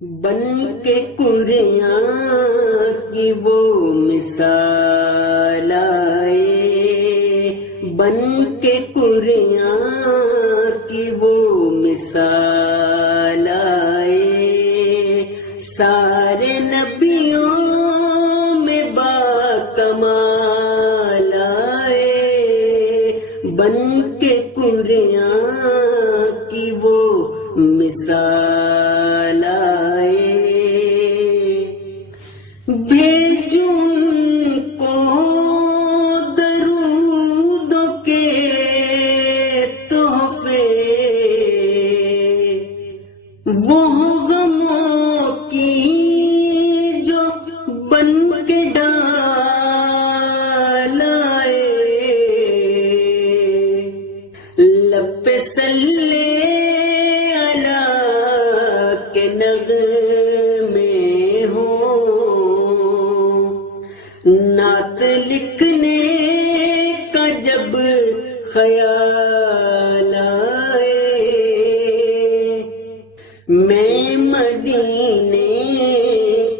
بن کے قریاں کی وہ مثال آئے، بن کے قریاں کی وہ مثال آئے، سارے نبیوں میں باکمال آئے، بن کے قریاں کی وہ مثال آئے، بھیجوں ان کو درودوں کے تحفے، وہ غموں کی جو بن کے ڈال آئے، لب پہ صلی کے نغمے ہوں، نعت لکھنے کا جب خیال آئے، میں مدینے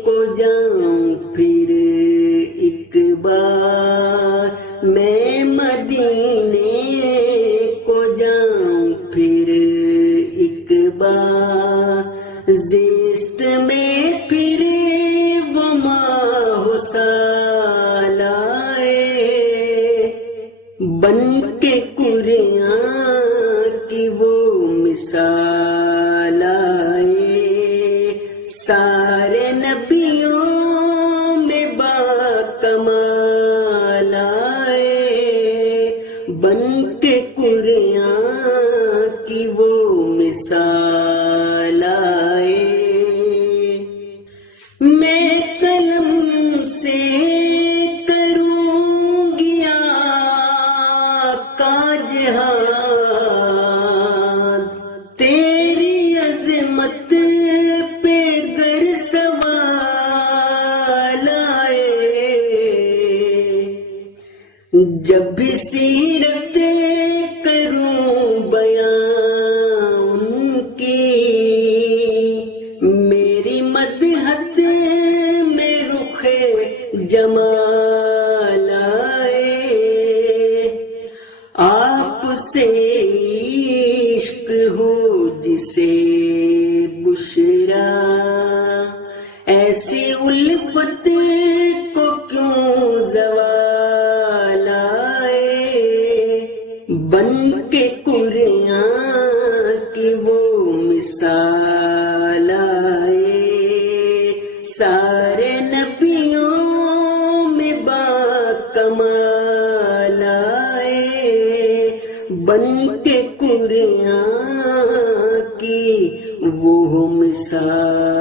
کو جاؤں پھر ایک بار، میں مدینے کو جاؤں پھر ایک بار، زیست میں پھر وہ ماہ سال آئے، بن کے قریاں کی وہ مثال آئے، سارے نبیوں میں باکمال آئے، بن کے قریاں کی وہ مثال آئے، میں قلم سے کروں گی آقا جہاد، تیری عظمت پہ گر سوال آئے، جب بھی سیرت کروں بیان ان کی، میری مدحت میں رخ جمال آئے، آپ سے عشق ہو جسے بشرا، ایسی الفت کو کیوں زوال آئے، بن کے قریاں کی وہ مثال آئے، سارے نبیوں میں باکمال آئے، بن کے قریاں کی وہ مثال